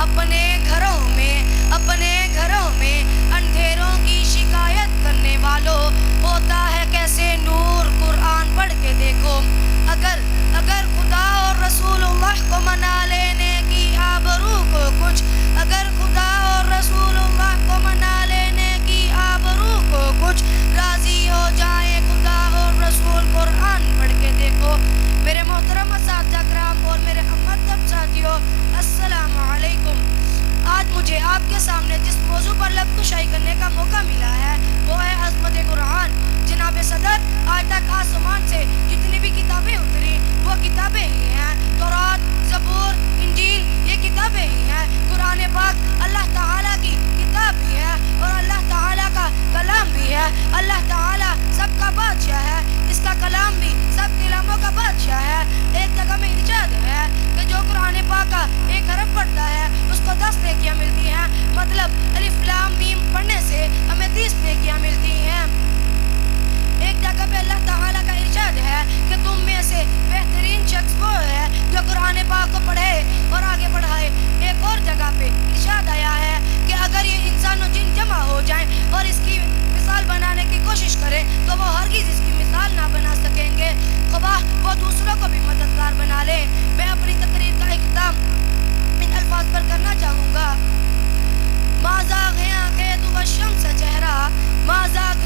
अपने घरों में अंधेरों की शिकायत करने वालों, होता है कैसे नूर, कुरान पढ़ के देखो। अगर खुदा और रसूलुल्लाह को मना लेने की आबरू को कुछ, अगर खुदा और रसूलुल्लाह को मना लेने की आबरू को कुछ, राजी हो जाए खुदा और रसूल, कुरान पढ़ के देखो। मेरे मोहतरम असातिज़ा किराम और मेरे अहमद साथियों, अस्सलामु अलैकुम। आज मुझे आपके सामने जिस मौजू पर लफ्ज़-कुशाई करने का मौका मिला है वो है अज़मत कुरान। जनाब सदर, आज तक आसमान से जितनी भी किताबें उतरी वो किताबें ही हैं। तौरात, ज़बूर, इंजील, ये किताबें ही हैं। कुरान पाक अल्लाह ताला की किताब भी है और अल्लाह ताला का कलाम भी है। अल्लाह ताला सबका बादशाह है, इसका कलाम भी सब कलामों का बादशाह है। एक जगह में इरशाद है कि जो कुरान पाक का एक हरफ पढ़ता है उसको 10 नेकियां मिलती हैं। मतलब अलिफ लाम मीम पढ़ने से हमें 30 नेकियां मिलती हैं। एक जगह पे अल्लाह ताला का इरशाद है कि तुम में से बेहतरीन शख्स वो है जो कुरान पाक को पढ़े और आगे बढ़ाए। एक और जगह पे इरशाद आया है कि अगर ये इंसान और जिन जमा हो जाएं और इसकी मिसाल बनाने की कोशिश करें तो वो हरगिज़ इसकी मिसाल ना बना सकेंगे, खुदा वो दूसरों को भी मददगार बना ले। मैं अपनी तकरीर का इख्तिताम इन अल्फाज पर करना चाहूँगा। माज़ाग़ आँखें तू व शम्स चेहरा, माज़ाग़